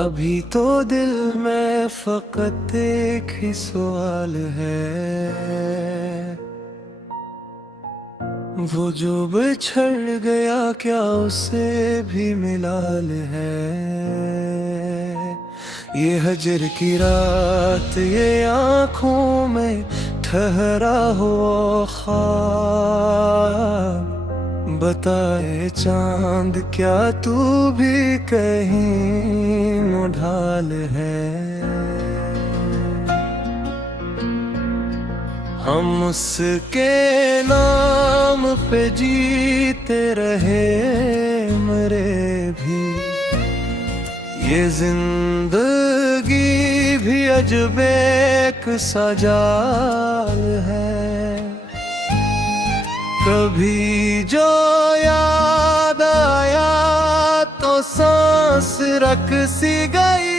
अभी तो दिल में फकत एक ही सवाल है, वो जो बिछड़ गया क्या उसे भी मिलाल है। ये हजर की रात, ये आँखों में ठहरा हुआ ख्वाब, बताए चांद क्या तू भी कहीं मुढाल है। हम उसके नाम पे जीते रहे मरे भी, ये जिंदगी भी अजब एक सजाल है। कभी जो याद आया तो सांस रख सी गई,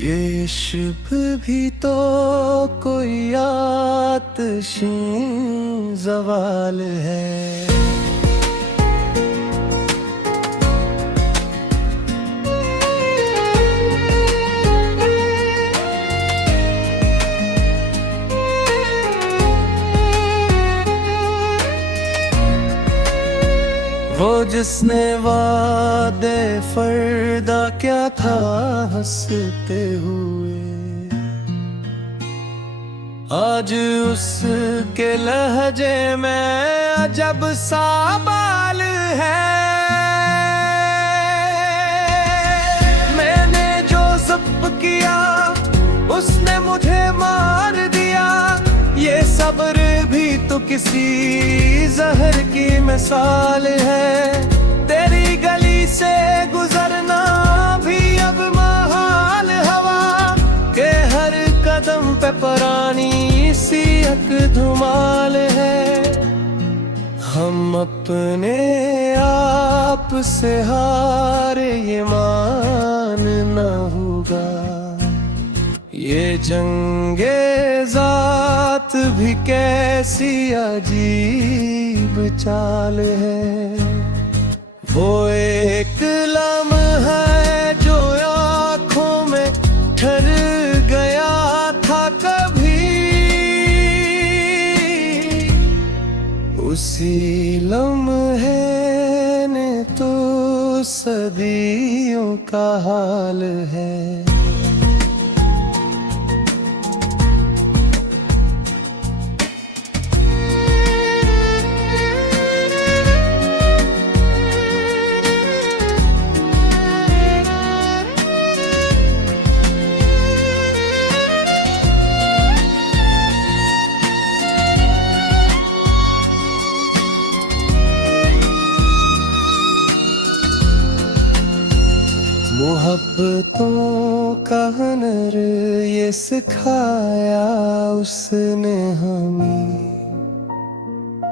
ये इश्क भी तो कोई आतिशी ज़वाल है। वो जिसने वादे फर्दा क्या था हंसते हुए, आज उसके लहजे में अजब सा बाल है। मैंने जो ज़ब्त किया उसने मुझे मार दिया, ये सब्र भी तो किसी जहर की मिसाल है। तेरी गली से गुजरना भी अब महाल, हवा के हर कदम पे पुरानी सी एक धुमाल है। हम अपने आप से हारे ये मानना होगा, ये जंगे ज़ात भी कैसी अजीब चाल है। वो एक लम्हा है जो आँखों में ठहर गया था कभी, उसी लम्हे ने तो सदियों का हाल है। मोहब्बतों का हुनर ये सिखाया उसने हमें,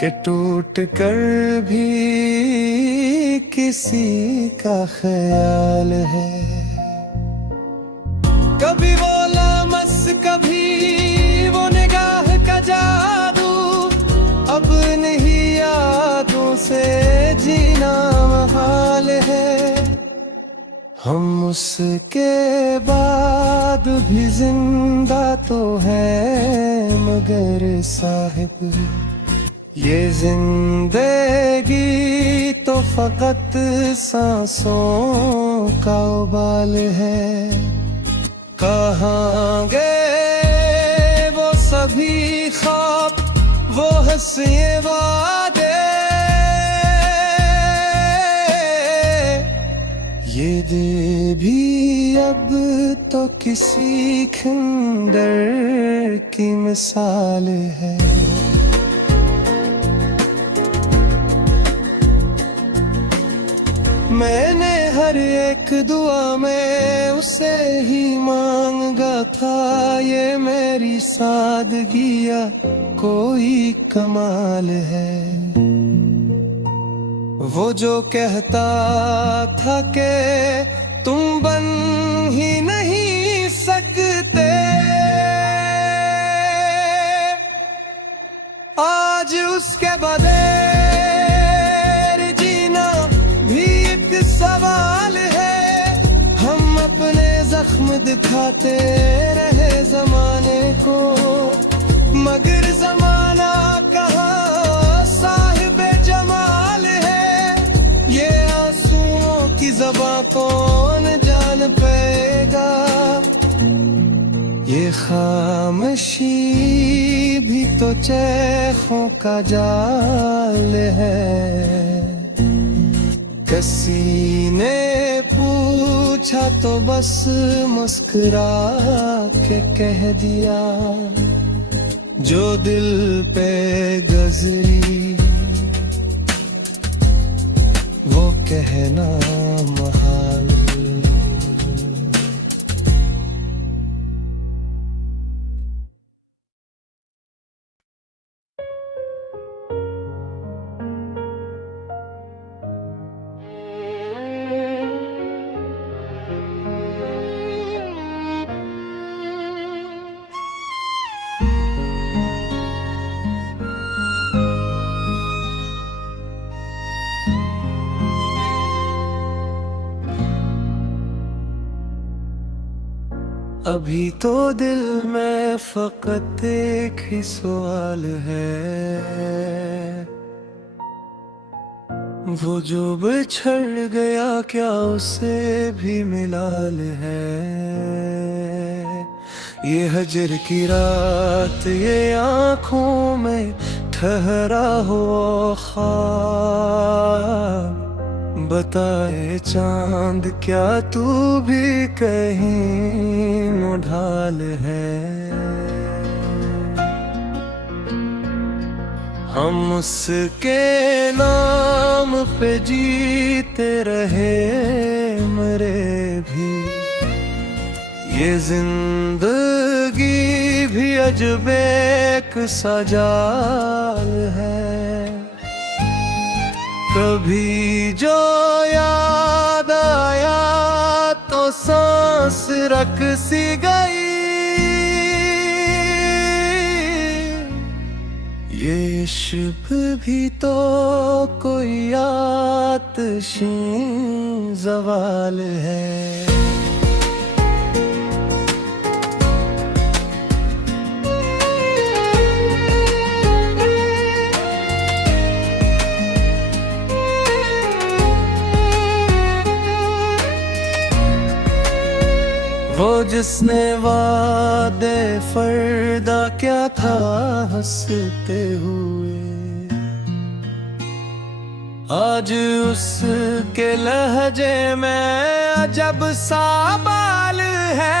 कि टूट कर भी किसी का ख्याल है। कभी वो लम्स कभी वो निगाह का जादू, अब नहीं यादों से जीना महाल है। हम उसके बाद भी जिंदा तो है मगर साहिब, ये जिंदगी तो फकत सांसों का उबाल है। कहाँ गए वो सभी ख्वाब, वो हंसिए वादे, ये दे भी अब तो किसी खंडर की मिसाल है। मैंने हर एक दुआ में उसे ही मांगा था, ये मेरी सादगी या कोई कमाल है। वो जो कहता था कि तुम बन ही नहीं सकते, आज उसके बगैर जीना भी जख्म दिखाते रहे जमाने को, मगर जमाना कहाँ साहिबे जमाल है। ये आंसुओं की ज़बां कौन जान पाएगा, ये खामोशी भी तो चैखों का जाल है। किसी ने पूछा तो बस मुस्कुरा के कह दिया, जो दिल पे गुजरी वो कहना महाल। अभी तो दिल में फकत एक ही सवाल है, वो जो बिछड़ गया क्या उसे भी मिलाल है। ये हजर की रात ये आँखों में ठहरा हुआ ख्वाब, बताए चांद क्या तू भी कहीं मुढाल है। हम उसके नाम पे जीते रहे मरे भी, ये जिंदगी भी अजब एक सजाल है। कभी जो याद आया तो सांस रख सी गई, ये इश्क भी तो कोई आतिशी ज़वाल है। वो जिसने वादे फरदा क्या था हंसते हुए, आज उसके लहजे में अजब सा बाल है।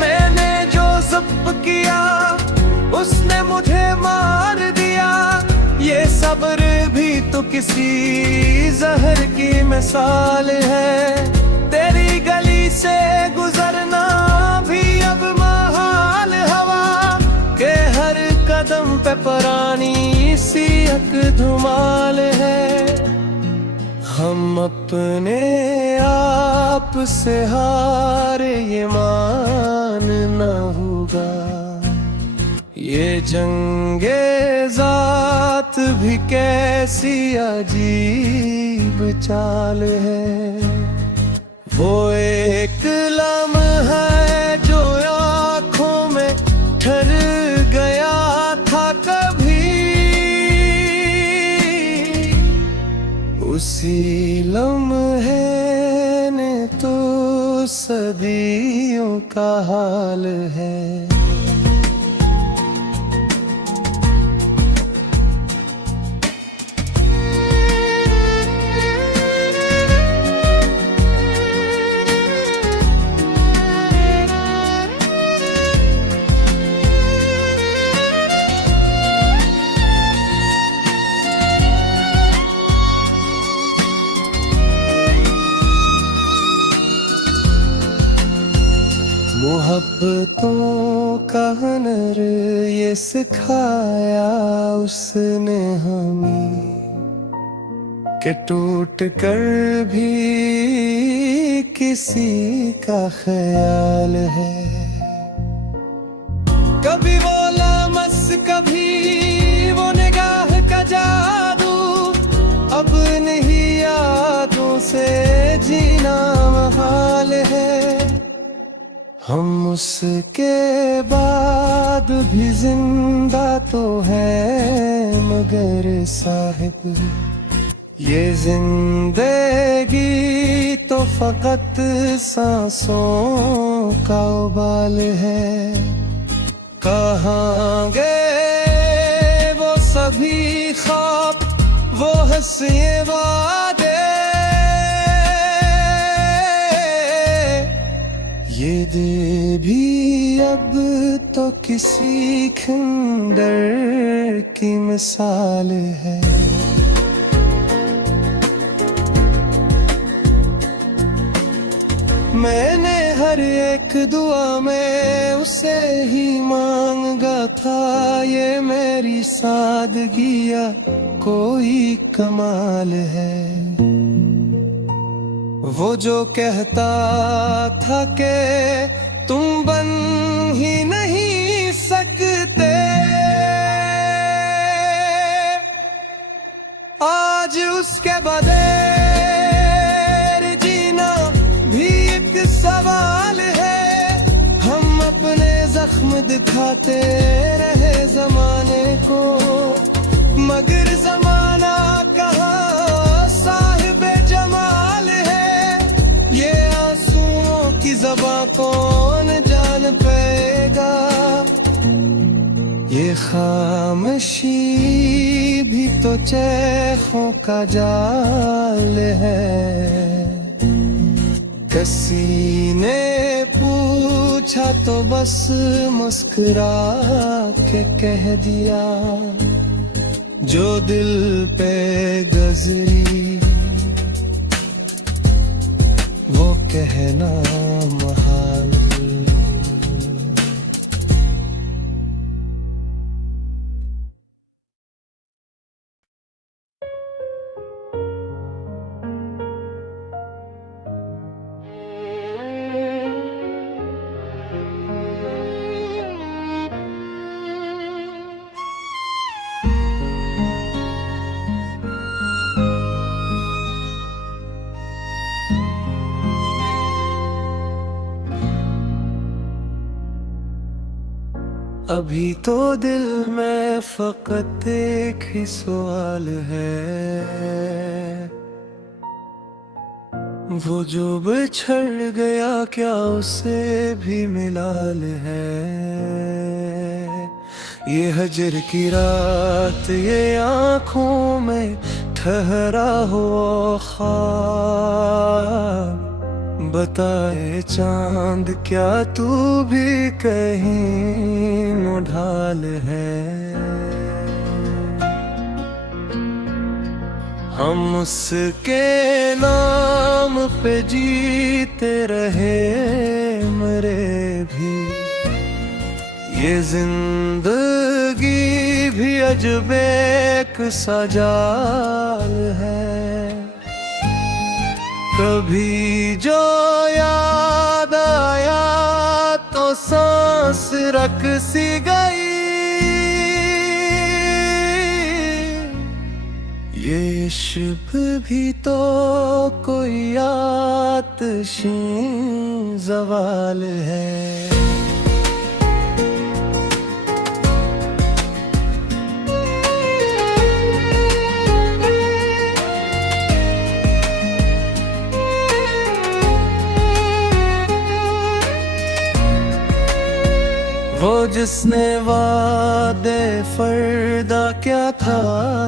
मैंने जो ज़ब्त किया उसने मुझे मार दिया, ये सब्र भी तो किसी जहर की मिसाल है। तेरी गली से गुजरना भी अब महाल, हवा के हर कदम पे पुरानी सी एक धुमाल है। हम अपने आप से हारे ये मानना होगा, ये जंगे ज़ात भी कैसी अजीब चाल है। वो एक लम्हा है जो आँखों में ठहर गया था कभी, उसी लम्हे ने तो सदियों का हाल है। मोहब्बतों का हुनर ये सिखाया उसने हमें, कि टूट कर भी किसी का ख्याल है। कभी वो लम्स कभी वो निगाह का जादू, अब नहीं यादों से जी हाल है। हम उसके बाद भी जिंदा तो है, मगर साहिब ये जिंदगी तो फकत सांसों का उबाल है। कहाँ गए वो सभी ख्वाब, वो हंसी वादे, ये दे भी अब तो किसी खंडर की मिसाल है। मैंने हर एक दुआ में उसे ही मांगा था, ये मेरी सादगी या कोई कमाल है। वो जो कहता था कि तुम बन ही नहीं सकते, आज उसके बगैर जीना भी एक सवाल है। हम अपने जख्म दिखाते रहे जमाने को, मगर जमाना कहाँ साहिबे जमाल है। ये आंसुओं की ज़बां कौन जान पाएगा, ये खामोशी भी तो चैखों का जाल है। किसी ने पूछा तो बस मुस्कुरा के कह दिया, जो दिल पे गुजरी वो कहना महाल। अभी तो दिल में फकत एक ही सवाल है, वो जो बिछड़ गया क्या उसे भी मिलाल है। ये हजर की रात, ये आँखों में ठहरा हुआ ख्वाब, बताए चांद क्या तू भी कहीं मुढाल है। हम उसके नाम पे जीते रहे मरे भी, ये जिंदगी भी अजब एक सजाल है। कभी जो याद आया तो सांस रख सी गई, ये इश्क भी तो कोई आतिशी ज़वाल है। वो जिसने वादे फरदा क्या था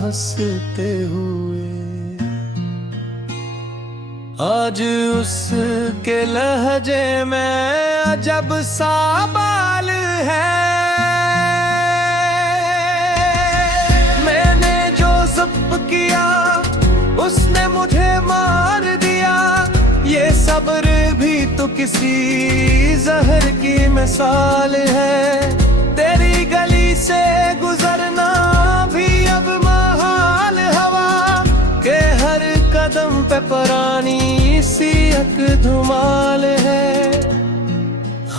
हंसते हुए, आज उसके लहजे में अजब सा बाल है। मैंने जो ज़ब्त किया उसने मुझे मार दिया, ये सब्र भी तो किसी जहर की मिसाल है। तेरी गली से गुजरना भी अब महाल, हवा के हर कदम पे पुरानी सी एक धुमाल है।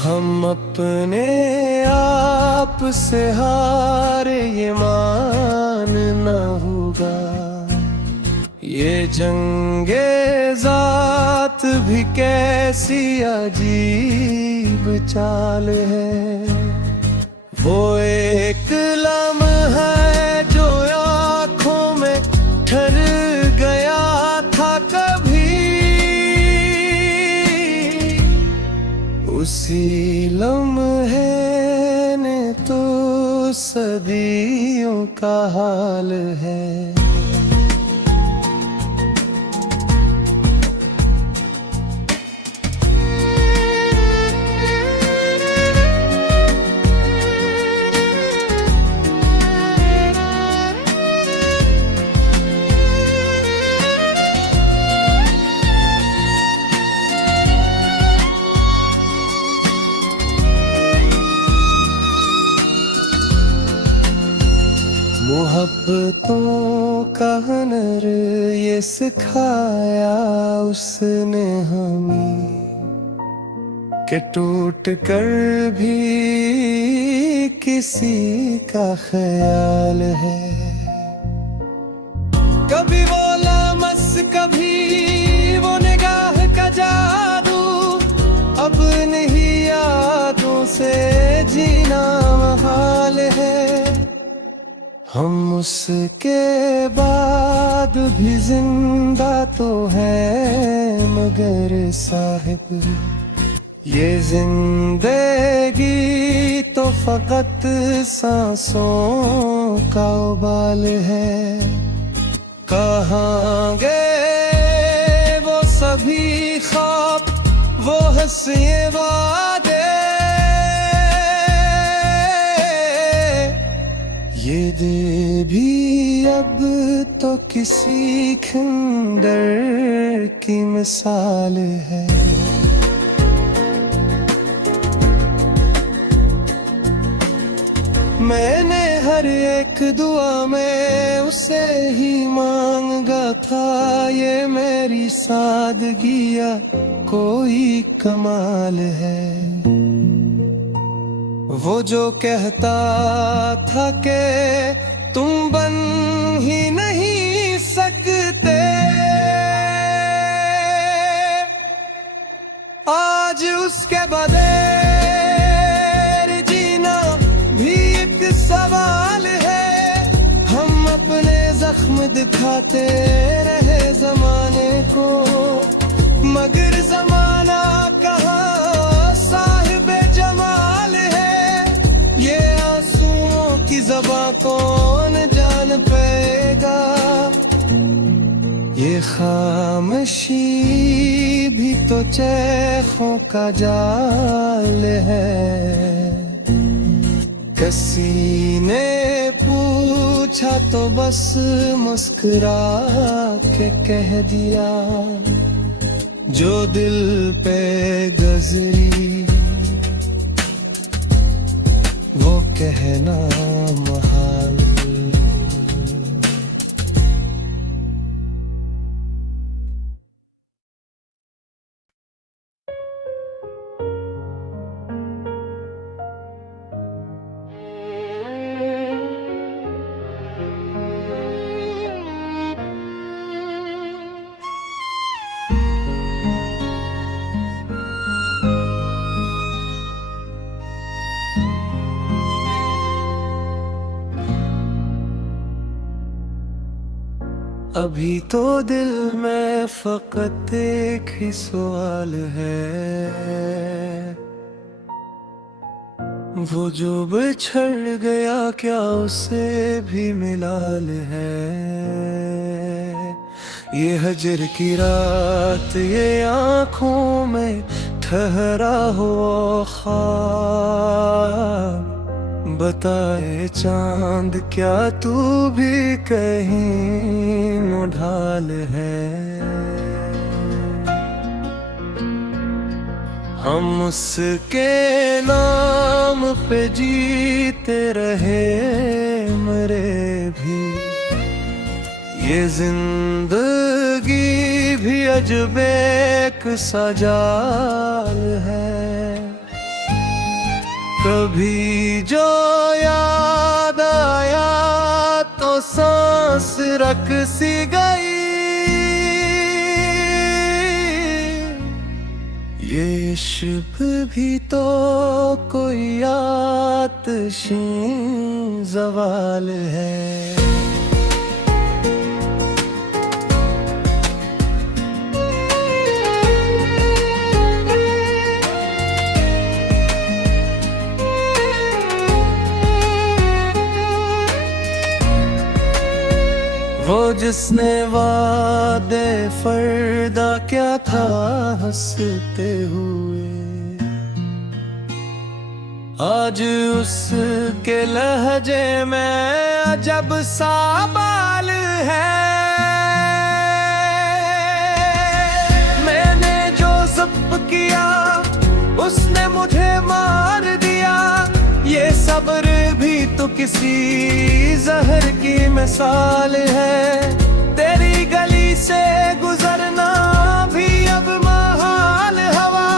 हम अपने आप से हारे ये मानना होगा, ये जंगे ज़ात बात भी कैसी अजीब चाल है। वो एक लम्हा है जो आँखों में ठहर गया था कभी, उसी लम्हे ने तो सदियों का हाल है। मोहब्बतों का हुनर ये सिखाया उसने हमें, कि टूट कर भी किसी का ख्याल है। कभी वो लम्स कभी वो निगाह का जादू, अब नहीं यादों से जीना महाल है। हम उसके बाद भी जिंदा तो है, मगर साहिब ये जिंदगी तो फकत सांसों का उबाल है। कहाँ गए वो सभी ख्वाब, वो हंसिए वादे, ये दे भी अब तो किसी खंडर की मिसाल है। मैंने हर एक दुआ में उसे ही मांगा था, ये मेरी सादगी या कोई कमाल है। वो जो कहता था कि तुम बन ही नहीं सकते, आज उसके बगैर जीना भी एक सवाल है। हम अपने जख्म दिखाते रहे जमाने को, मगर जमाना कहाँ साहिबे जमाल है। ये आंसुओं की ज़बां कौन जान पाएगा, ये खामोशी भी तो चैखों का जाल है। किसी ने पूछा तो बस मुस्कुरा के कह दिया, जो दिल पे गुजरी वो कहना महाल। अभी तो दिल में फकत एक ही सवाल है, वो जो बिछड़ गया क्या उसे भी मिलाल है। ये हजर की रात ये आँखों में ठहरा हुआ ख्वाब, बताए चांद क्या तू भी कहीं मुढाल है। हम उसके नाम पे जीते रहे मरे भी, ये जिंदगी भी अजब एक सजाल है। कभी जो याद आया तो सांस रक सी गई, इश्क भी तो कोई आतिशीं ज़वाल है। वो जिसने वादे फरदा क्या था हंसते हुए, आज उसके लहजे में अजब सा बाल है। मैंने जो ज़ब्त किया उसने मुझे मार दिया, ये सब्र भी तो किसी जहर की मिसाल है। तेरी गली से गुजरना भी अब महाल, हवा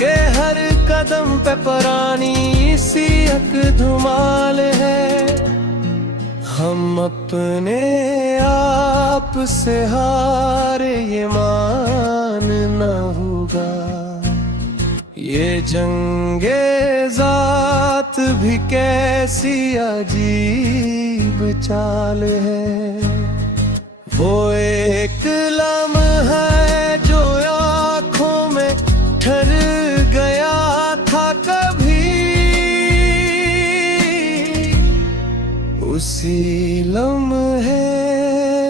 के हर कदम पे पुरानी सी एक धुमाल है। हम अपने आप से हारे ये मानना होगा, ये जंगे ज़ात भी कैसी अजीब चाल है। वो एक लम्हा है जो आँखों में ठहर गया था कभी, उसी लम्हे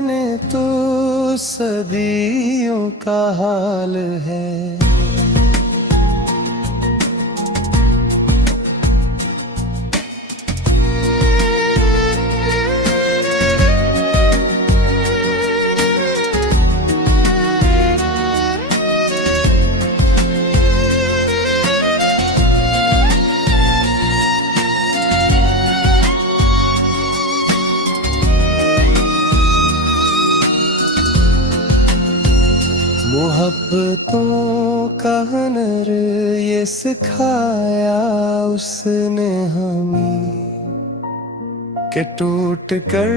ने तो सदियों का हाल है। मोहब्बतों का हुनर ये सिखाया उसने हमें, कि टूट कर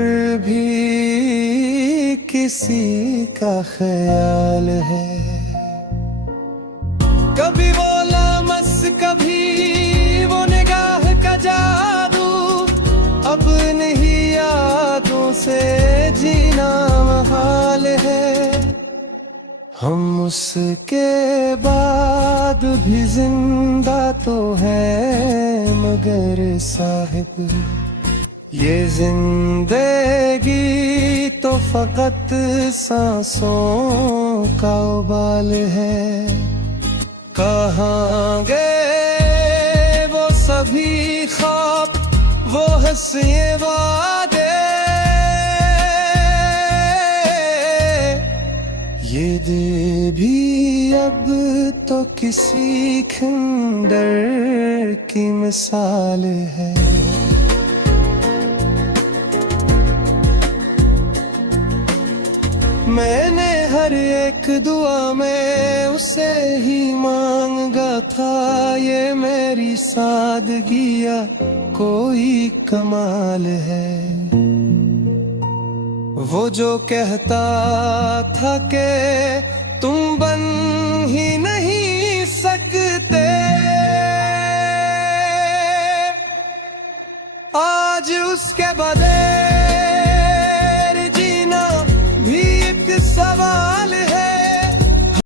भी किसी का ख्याल है। कभी वो लम्स कभी वो निगाह का जादू, अब नहीं यादों से जीना महाल है। हम उसके बाद भी जिंदा तो है मगर साहिब, ये जिंदगी तो फकत सांसों का उबाल है। कहाँ गए वो सभी ख्वाब, वो हंसिए वादे, ये दिल भी अब तो किसी खंडर की मिसाल है। मैंने हर एक दुआ में उसे ही मांगा था, ये मेरी सादगी या कोई कमाल है। वो जो कहता था कि तुम बन ही नहीं सकते, आज उसके बदले